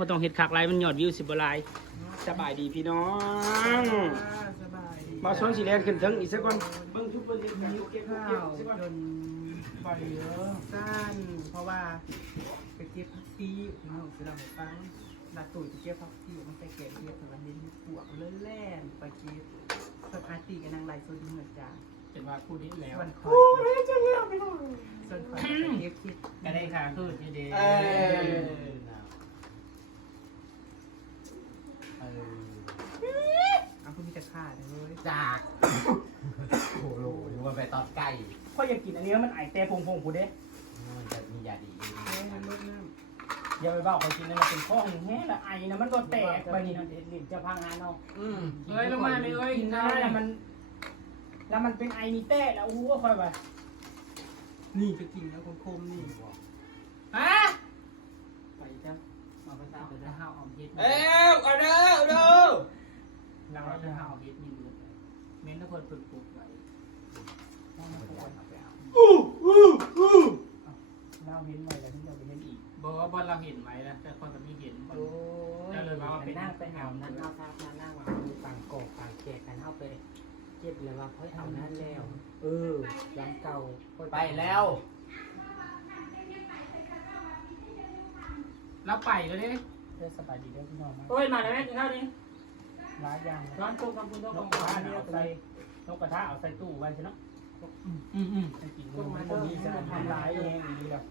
บ่ต้องเฮ็ดคักหลายมันยอดวิวสิบ่หลายสบายดีพี่น้องสบายดีมาสวนสิแลนขึ้นถึงอีกสักก่อนเบิ่งทุกเบิ่งเฮ็ดกันนิ้วเก็บข้าเก็บวสักก่อนจนไฟเยอะสั้นเพราะว่าไปเก็บพักตีพี่น้องสิเราไปฟังลาตุ๋ยไปเก็บพักตีมันใส่แกงเก็บแต่วันนี้มีปวกเล่นแล่นไปเก็บสปาร์ตี้กับนางลายโซดีเหมือนจ้าเป็นว่าคู่นี้แล้วส่วนคอยส่วนคอยจะไปเก็บคิดก็ได้ค่ะคือเด้เออ เออ เอาคุณมีแต่ขาดเลย จากโอ้โหหรือว่าไปตอดไก่ ข้ อยอยากกินอันนี้มันไอแต่พงๆผู้เด้มันจะมียาดีเฮ้ยมันลดน้อย่าไปเว้าข้อยกินนั่นมันเป็นข้องแห้ละไอนะมันบ่แตกไปนี่ลิ้นจะพังงานเนาะอืมเอ้ยลงมาเลยเอ้ยกินได้แล้วมัน แล้วมันเป็นไอมีแต้แล้วอู้ว่าค่อยว่าำนี่ไปกินแล้วคมๆนี่ฮะไปจ้ะเอาไปเอาไปจะห้าวเอาเฮ็ดเอ้วเอาเด้อเอาเด้อเราเราจะจะหาห้าวเอาเฮ็ดนี่เลยเม้นทุกคนฝึกปลุกไว้ต้ อู้อู้อู้เราเห็นไว้แล้วที่เราไปเห็นอีกบอกว่าบอลเราเห็นไหมนะแต่คนจะไม่เห็นบอล โอ้ยเลยว่าเป็น นั่งไปเอานั่นเอาครับนั่นนั่งว่ามีฝั่งโกกฝั่งแจกกันเอาไปเก็บเลยว่าเฮ้ยเอานั่นแล้ว เออยังเก่าไปแล้วเราไปเลยดิเด้อสบายดีเด้อพี่น้องมาโอ้ยมาแล้วแม่กินข้าวดิหลายอย่างร้อนกุ้งทำคุณต้องนกกองกระฟ้าทะเนี่ยเอาใส่นกกระทะเอาใส่ตู้ไว้ใช่เนาะ อืมอืมให้กินมันมันบ่มีสารทำลายเองดีแล้ว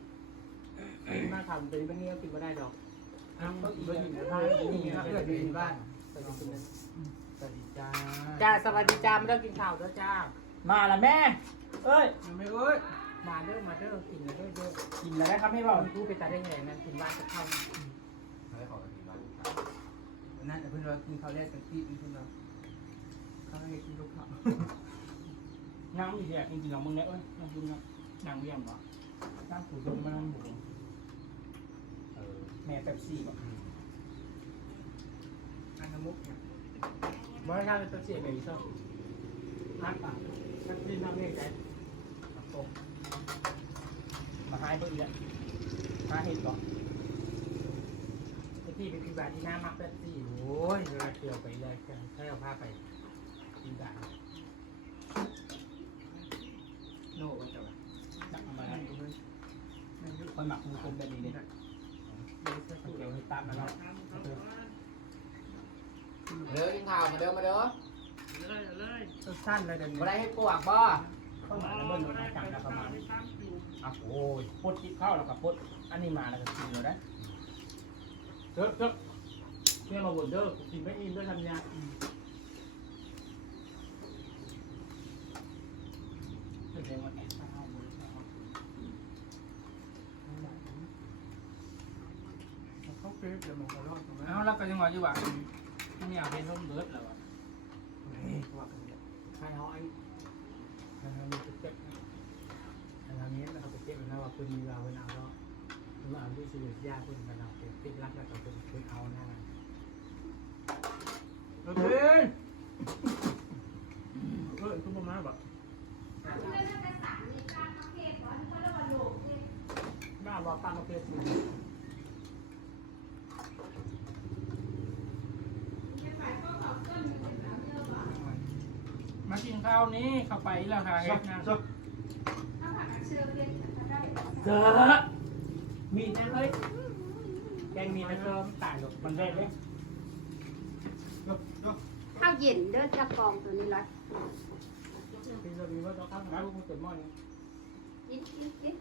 มาทำเป็นวันนี้ก็กินไม่ได้ดอกอ้าวก็อีกแล้วอีกแล้วอีกแล้วเอื้ออยู่ในบ้านสวัสดีนะสวัสดีจ้าจ้าสวัสดีจ้าไม่ต้องกินข้าวแล้วจ้า มาละแม่ เอ้ยยังไม่เอ้ยมาเด้อมาเด้อกินแล้วเด้อเด้อกินแล้วนะครับให้เบารู้ไปตาได้ไงนั่นกินบ้านจะเข้าเฮ้ยขอกันทีบ้างนั่นเพื่อนเรากินข้าวแรกกันที่เพื่อนเราข้าวแรกกินลูกข้าว นั่งอีกแยกจริงๆของมึงเนี่ยเอ้ยนั่งกินเนาะนางเวียงบ่นั่งถูกลงมานั่งหมูเออแม่เป๊ปซี่บ่อันน้ำมุกเนี่ยบ่ได้ทำเป็นตัวเสียไก่ชอบนักป่ะนักเล่นนักเล่นใจตรงมาหายเบิ่งเนี่ยหาเห็ดก่อนไอ้ที่เป็นพิบาลที่หน้ามักแบบสี่โอ้ยเวลาเกี่ยวไปเลยกันให้เอาผ้าไปกินกันโน่ก็จะแบบ นัก เอามาแล้วคอยหมักมือคมแบบนี้เลยเกี่ยวให้ตามมาแล้วเด้อกินข้าวมาเด้อมาเด้อสั้นเลยเดี๋ยวนี้มาได้ให้ปวกบ่เข้ามาแล้วเบิ่งมาจังแล้วประมาณอะโอ้ยพดจิบเข้าแล้วก็พดอันนี้มาแล้วก็กินเลยนะเถอะเถอะเพื่อนมาบ่นเด้อกินไม่อิ่มด้วยทำยาแสดงว่าแอบมาเอาหมดแล้ว เขาวมันก็รอดตรงนั้นเอาล้วก็ยังว่าอยู่ว่าไม่อยากเป็นร่มเบิร์ดแล้วอะนี่ว่ากันเนี่ยให้เขาไอ้ให้เขามีเก็บให้นี้แล้วเขาไปเก็บนะว่าคุณมีเราเป็นเอาแล้วคุณเอาที่สื่อยาคุณกันเอาเก็บติดรักแล้วก็เป็นคุณเอาแน่นอเอเอนเออคุณประมาณแบบบ้าบอกตามมาเพื่อ มากินข้าวนี้เข้าไปแล้วค่ะเฮ็ดนะเจอมีดนะเฮ้ยแกงมีนะเติมตายหรอกมันแรกเลยข้าวเย็นเด้อจะกองตัวนี้ละกินแล้วมีว่าต้องข้าวแล้วกูเต็มหม้อนี้กินกินกิน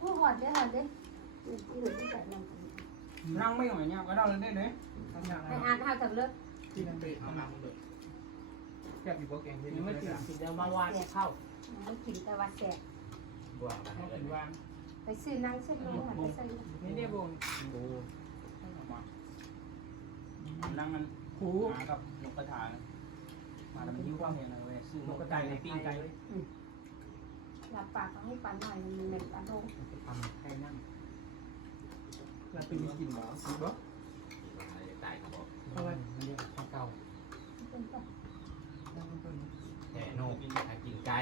กูหอดได้หอดได้กินกินหรือที่ใส่ลงไปนั่งไม่หน่อยเนี่ยก็ได้เลยได้เลยทำอย่างไปไรอ่านข้าวจากเลิกที่นั่นไปทำอย่างเด็ก แค่ปีโปรแกรมที่ยันี่งไม่ไม่ติกิดนกินเดี๋ยวมาวานเข้าไม่กินแต่ว่าแสบปวกมาไม่ให้กินเลยวานไปซื้อนั่งเช็ดมือหันไปใส่นี่เรียบงโอ้นั่งมันหูหากับนกกระถางมาแล้วมันยิ้วข้าวเห็นเลยซื้อนกกระไก่ในปิ้งไก่หลับปากให้ปันหน่อยมันเหม็นปันโลงจะทำให้นั่งแล้วเป็นกินหรอสิบเหรอ ตายก็บอก อะไรมันเรียกข้าวเก่า เป็นต้น แห่นกให้กินไก่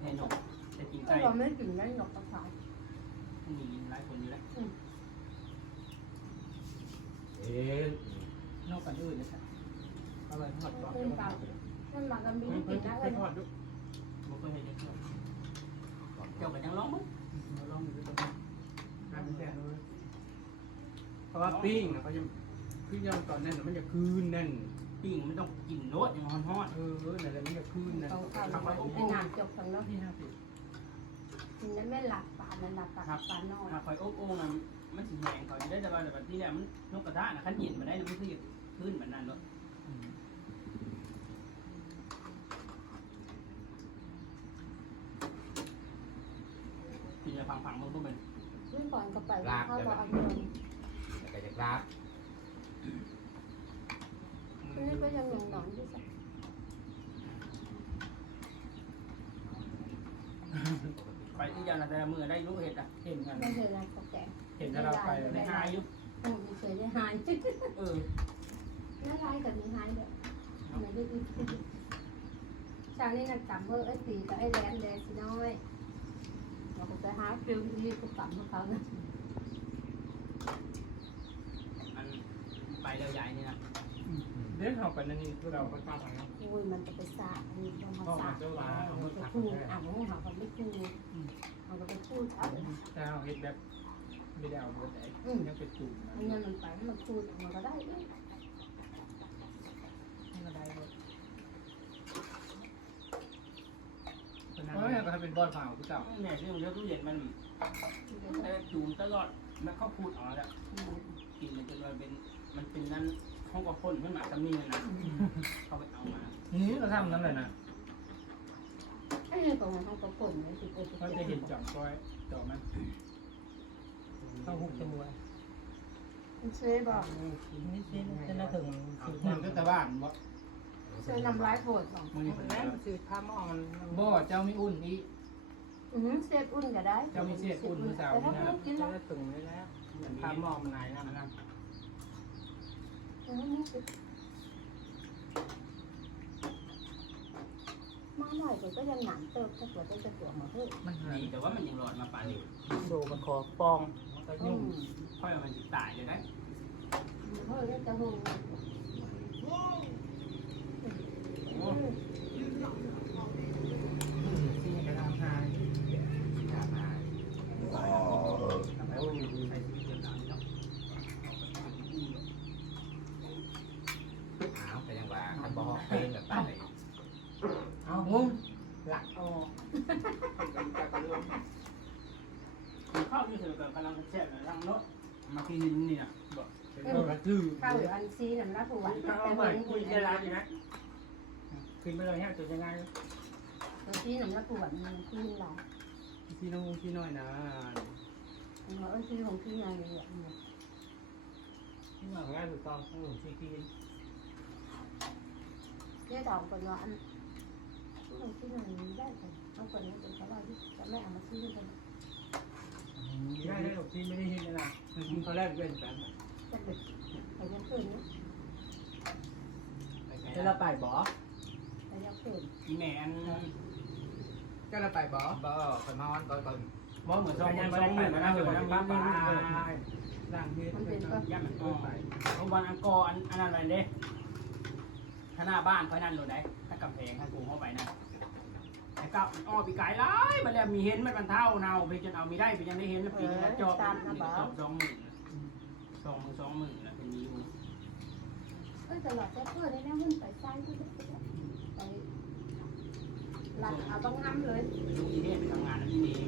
ให้นกจะกินก็ไก่เราไม่กินได้หนกกระถางมันมีหลายคนอยู่แล้วเอ๊ะนอกกันอื่นนะครับเอาไปทอดก่อนขึ้นเปล่าขึ้นมากันบินเพิ่กินนนะเพิ่เลยนทอดดูบ่เคยเห็นเจ้าเจ้าก็ยังร้องมั้งเราลองดูดูทานแซ่บเลยเพราะว่าปิ้งน่ะเขาจะคือยังตอนนั้นน่ะมันจะคืนนั่น ปิ้งมันต้องกินรสอย่างฮอนเออนั่นแหละมันจะคืนนั่นต้องเข้าทำไมไปโอ้โหเป็นงานจบทั้งเนาะที่ห้าสิบกินแล้วไม่หลับปากมันหลับปากปานนอกๆถ้าคอยอบโอ่งน่ะมันสิแห้งเขาจะได้แต่ว่าแบบนี้แหละมันนกกระทะน่ะคันเย็นมาได้น่ะมันคือขึ้นแบบนั้นเนาะกินแล้วพังๆมันก็เป็นขึ้นก่อนก็ไปเขาบอกเอาเงินแล้วก็จะกราบ นี่ก็ยังยังนอนที่สักไปที่ยานาแต่ละมือได้รู้เห็ดอะเห็นกันไม่เคยนะเขาแก่เห็นถ้าเราไปได้หายอยู่อื เดินเข้าไปนั่นนี่คือเราก็ตามไปเนาะอุ้ยมันจะไปสาอันนี้ต้องมาสาเราไปพูดอ่านของเขาเขาไม่พูดเราก็ไปพูดเขาแต่เราเห็นแบบไม่ได้เอาเบอร์ไหนอืมยังเป็นจุ่มนะเงินมันไปมันพูดมันก็ได้เอ้ยไม่ได้เลยคนนั้นเฮ้ยก็เป็นบอลฝ่าของเจ้าแม่ที่มันเลือกตู้เย็นมันจูมตลอดมันเขาพูดออกแล้วกินมันจนมันเป็นมันเป็นนั่น ห้องกระพ่นขึ้นมาตำนี้เลยนะเขาไปเอามานี่ก็ทำนั่นเลยนะไอ้ตรงนั้นเขาก็ผลเลยสิเออเขาจะเห็นจ่องก้อยจ่องมันเข้าหุบจมูกมันเชื่อบอกนี่สิจะน่าถึงมันก็แต่บ้านบ่เชื่อนำร้ายโผล่สองมือนี่เป็นแล้แล้ววคือข้ามอ่อนบ่เจ้ามีอุ่นอีอือเซฟอุ่นก็ได้แต่ถ้าไม่กินจะแล้วถึงเลยแล้วข้ามอ่อนมันไหนนะ มาหน่อยก็ยังหนามเติบถ้าเกิดได้จะตัวมาเพิ่มมันดีแต่ว่ามันยังรอดมาป่านนี้โดมันคอปองก็อืยุ่งมค่อยมันจะตายเลยนะ เพิ่มจะหง ที่กระทำหาย ตามมา ทำให้มันอยู่ใช้ชีวิตเดียวกันเนาะ เอาไปยังว่าคันบ่ฮอกเป็นแบบไป เอางงหลักออก ข้าวที่เสือ กับลังแช่ในรังเนาะมาที่นี่นี่นะบอกเป็นกระจืดข้าวอยู่อันซีนั่นละถั่วเอาใหม่คุยได้ร้านอยู่นะขึ้นไปเลยฮะจุดยังไงตัวซีนั่นละถั่วมันขึ้นหลายที่น้องที่น้อยนะเออซีของซีอะไรเนี่ยที่มาง่ายสุดต้องต้องหลงซีกินเจ๊ดอกก่อนว่าอันของซีนั่นได้กันเอาคนนี้เป็นเขาว่าที่จะไม่เอามาซื้อกัน ได้ได้หรอกที่ไม่ได้เห็นนะมันกินเขาแรกเป็นกันจะเด็กไปยังคืนนะจะเราไปบ่ไปยังคืนอีแม่อันก็เราไปบ่บ่คอยมอนก่อนก่อนบ่เหมือนซองมันซองเหมือนมันน่าจะเป็นบ้าบ้าล่างเฮ็ดย่ามันก็ไปโรงพยาบาลอังกอร์อันอันนั้นอะไรเด้ข้างหน้าบ้านค่อยนั่นเลยได้ถ้ากำแพงถ้ากูเข้าไปนะ อ้ก้าอ้อปีกายร้ายมันแล้วมีเห็นมันมันเท่าเนาไปจนเอามีได้ไปยังได้เห็นแล้วปีกระจอกสองสองหมื่นสองมือสองหมื่นแล้วเป็นยูเออตลอดจะเพื่อนได้แน่หุ่นไปใส่ที่ไปหลักเอาต้องงำเลยลูกอีเนี่ไปทำงานแล้วอีเมย์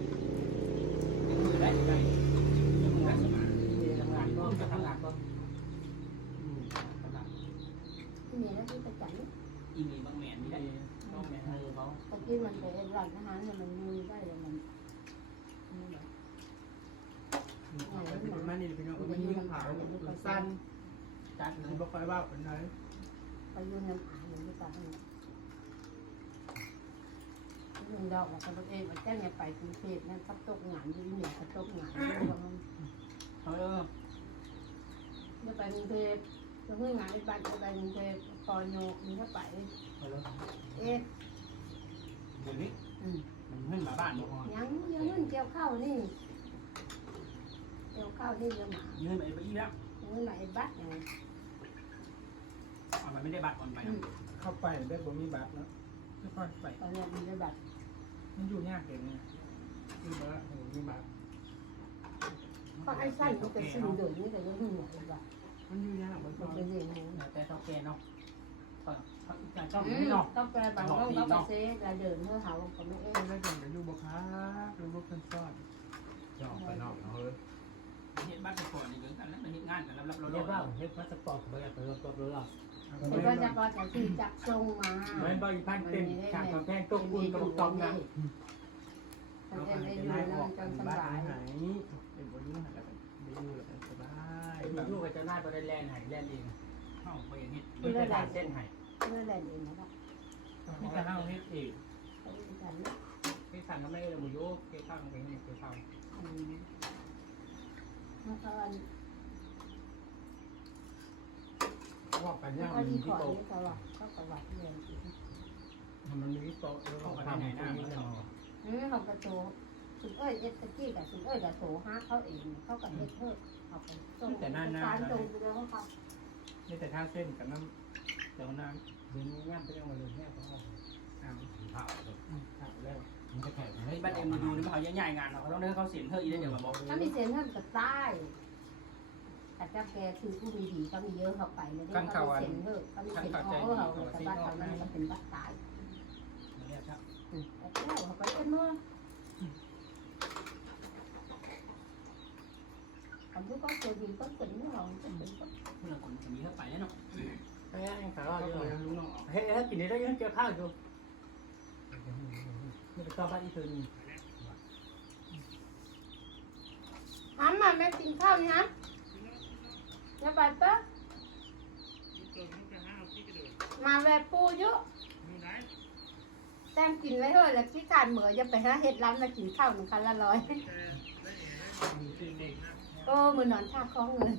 มือได้ไงยังมือได้สมาเดี๋ยวทำงานก็จะทำงานก็ที่นี่แล้วที่ประจันอีเมย์บางแมนนี่ได้ ต้องแมนมือเขาตะกี้มันไปร้านอาหารเนี่ยมันมือได้เลยมันมันนี่พี่น้องมันยิ่งขาวมันสั้นจัดคือบ่ค่อยว่าเป็นไรไปยืนน้ำอาอย่างที่ตาเนี่ยดอกแล้วก็เองมันแจ้งเนี่ยไปกรุงเทพนั่นซับตกงานที่เหนี่ซับตกงานที่ว่ามันเออจะไปกรุงเทพจะเพิ่งงานไปบ้านจะไปกรุงเทพ ปอยโยมีถ้าไปเอ๊ะเดี๋ยวนี้อืมมันขึ้นมาบ้านบ่ยังยังเงินเกี่ยวข้าวนี่ข้าวนี่เยอะหมายืนไปไปอีกแล้วนี่หน่อยบัดอย่างเอาไปไม่ได้บัตรก่อนไปอืนะมเข้าไปได้บ่มีบัตรเนาะค่อยๆไป ตอนนี้มีได้บัดมันอยู่ยากเองเนี่ยคือว่าโหมีบัตรก็ไอ้ไส้มันเป็นสิ่งเดิมนี่แต่ยังหนึ่งหน่อยบัดมันอยู่ยากมันมัก็นเป็นเรื่องนี้แต่เท่าแกเนาะ ก็การต้องอืไม่มเนาะต้องแปลบางเรื่องต้องไปเซ่แต่เดินเพื่อหาว่าเขาไม่เอ้ไม่ได้ถึงอยู่บ่ครับหรือว่าเพิ่นซ่อนจะออกไปนอกเนาะเฮ้ยเฮ็ดบัตรไปก่อนนี่เดี๋ยวกันแล้วมันเฮ็ดงานกันแล้วรับเราเรียกเราว่าเฮ็ดพาสปอร์ตไปแล้วไปรถรถรถเราเห็นว่าจะพอจะซื้อจับทรงมาเหมือนบริพันธ์เต็มฉากกำแพงต้มกุนกระบอกตอมนะมันเราจะอาจได้จะอยู่ได้อแล้อวกมันกัจะนสบ้านบายหายเป็นบ่อยู่หากันได้อยู่แล้วกันสบายไอ้ลูกกับเจ้านายบ่ได้แลนหายแลนเองเข้าไปอย่างนี้มีแต่ทางเส้นหาย เมื่อไรเองนะครับมีแต่ห้าวเฮ็ดเองเขาเป็นกันนะที่สันก็ไม่ได้หมูโยกเกี่ยวข้าวเองเกี่ยวข้าวอืมแล้วก็ว่ากันแล้ย่างก็มันดีมีขอโต๊ะนี่เขาว่าเขาประวัติเรียนอีกมันมีโต๊ะแล้วก็ทำให้ดีเนาะอืมเขากระโตสุดเอ้ยเอ็ดตะกี้กับสุดเอ้ยกับโถห้าเขาเองเขากับเอ็ดเพิ่มเขาไปส่งการตรงไปแล้วเขา นี่แต่ท่าเส้นกับน้ำเดี๋ยวน้ำ เดี๋ยวนี้ย่ำไปยังวันเลยแม่ก็ออกเอาเผาเลยเอาแล้วมันจะแข็งเฮ้ยบัตรเอ็มดูนี่มันเขาใหญ่ๆงานเราเขาต้องเดินเขาเสียนเธออีได้เดี๋ยวมาบอกถ้ามีเสียงท่านกับใต้แต่เจ้าแกคือผู้มีดีก็มีเยอะเข้าไปเลยเขาเสียงเถอะเขามีเสียงอ๋อเขาแต่บ้านเขานั้นก็เป็นบ้านตายเรียครับอืมแล้วเขาไปเป็นเมื่อเขาไม่ก็ตัวดีก็เป็นเมื่อเราเป็นก็เพื่อนคนจะมีเข้าไปแล้วเนาะ เฮ้ยขาก็เราเลเยยอะรู้น้องออกเฮ้ยถ้ากินได้ยังเจอข้าวอยู่นี่เป็นข้าวบ้านอีกตัวนึงทำมาแม่กินข้าวนี่ฮะจะไปปะมาแวะปูเยอะแต้มกินไว้เถอะแล้วพี่การเหมือจะไปหาเห็ดร้านมากินข้าวหนึ่งคันละร้อยโอ้มือนอนท่าคล้องเลย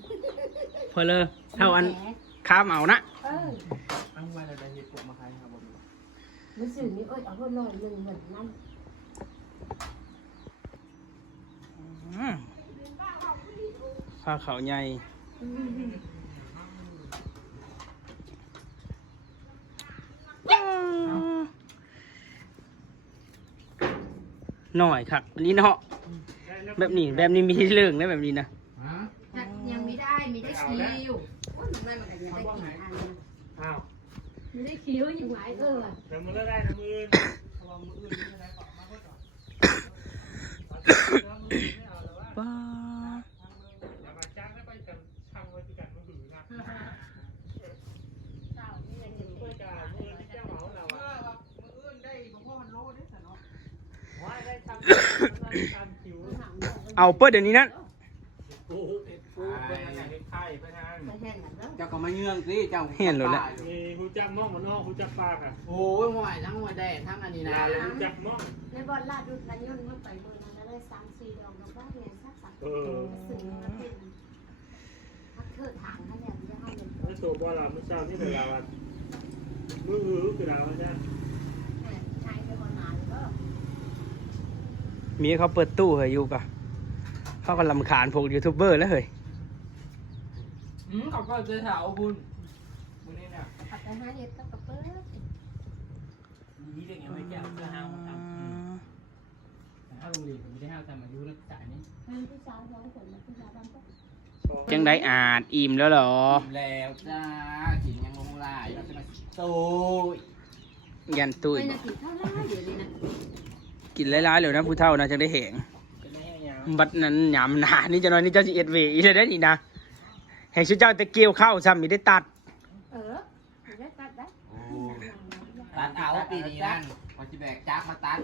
พอเลยเท่าอัน ข้ามเอานะเอออังไว้แล้วได้เฮ็ดปลูกมาขายครับบ่มีมือสื่อนี่เอ้ยเอาเพิ่มหน่อยหนึ่งเหมือนนั่นผ้าขาวใหญ่หน่อยครับอันนี้เนาะแบบนี้แบบนี้มีเรื่องนะแบบนี้นะ ฮะ ยังไม่ได้มีได้คิวโอ้ยมันมันยังได้กี่อันนะ อ้าว มีได้คิวอยู่ไหมเออเดี๋ยวมันก็ได้นะมือเพราะว่ามื้ออื่นมีอะไรก็มาเบิดก่อนป้าอย่ามาจ้างแล้วไปจำช่างไว้ที่กันมือถือนะข้าวนี่ยังเห็นเพื่อจะมือที่เจ้าเหมาเราเออะอว่ามื้ออื่นได้บ่พอมันโลเด้ซะเนาะว่าได้ทำทำคิวเอาเปิดเดี๋ยวนี้นั่นกูกูเป็นอะไรในไข่พนันไม่แห้งกันแล้วเจ้าก็มาเยื่องสิเจ้าเห็นแล้วแหละ มีกูจักม่องมันนอกกูจักปากอะโอ้ยหวยทั้งหัวแดงทั้งอันนี้นะกูจักม่องในบอลลาดดุดระยุ่นเมื่อไปเมื่อนั้นได้สามสี่ดอกแล้วก็เนี่ยสักสักเออสื่อมาเป็นพักเธอถางให้เนี่ยจะให้เป็นแล้วตัวบอลเราเมื่อเช้าที่เป็นเราอะมือหือคือเราเนี่ยใช้ไปบอลมาก็มีเขาเปิดตู้เฮ้ยอยู่กะเขาก็ลำคาญพวกยูทูบเบอร์แล้วเฮ้ยอืมเขาก็จะถามบุญบุญนี่ เอาไปหาเห็ดก็กระเปิดนี่เรื่องยังไม่แก้เพื่อห้าวมาทำห้าโรงเรียนผมไม่ได้ห้าวทำอายุรักษานี่เพื่อนผู้ชายร้องผลมาผู้ชายบ้านก็จังได้อ่านอิ่มแล้วเหรอ แล้วจ้ากินยังลงลายเราจะมาโต้ยันตุ้ยไม่นะกินข้าวร้เดี๋ยวนี้นะกินหลายๆเลยนะผู้เฒ่านะจังได้แหงเป็นได้ยังบัดนั้นหยามหนานี่จะน้อยนี่เจ้าสิเอ็ดเวอีเลยได้นี่นะแห่งชุดเจ้าตะเกียวเข้าซ้ำมีได้ตัด เออได้ตัดได้ ตัดเอาปีนี้นั่นพอจะแบกจักมาตัด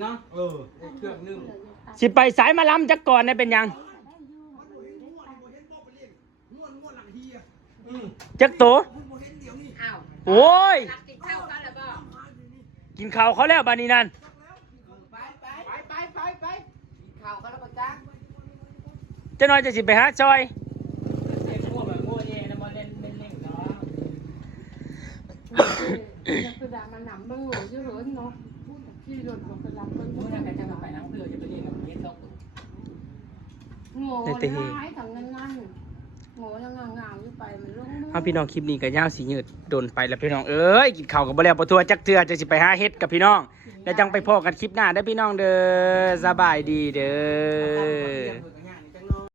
เนาะเออเครื่องนึ่งสิไปสายมาล้ำจักก่อนได้เป็นหยังจักโตอ้าวโอ้ยรับกินข้าวกันแล้วบ่กินข้าวเขาแล้วบานี้นั่นไปไปไปไปไปไปกินข้าวกันแล้วก็จ้าเจะน้อยจะสิไปหาจอยเด็ กมั่วแบบมั่วเย่นะมาเล่นเล่นเล่นเนาะคือดามันหนำเบิ่งหนูอยู่เหินเนาะที่รถมันก็รับเบิ่งมั่วนั่นกันจะไปน้ำเกลือจะไปเรียนกับเรียนซอกมโง่ในเตะร้ายทำนั่นนั่นโง่ยังงามๆอยู่ไปมันลงมือเอาพี่น้องคลิปนี้ก็ยาวสียืดโดนไปแล้วพี่น้องเอ้ยกินข้าวกับบ่แล้วบ่ทัวจักเทื่อจะสิไปหาเฮ็ดกับพี่น้อง แล้วจังไปพอกันคลิปหน้าได้อพี่น้องเด้อสบายดีเด้อ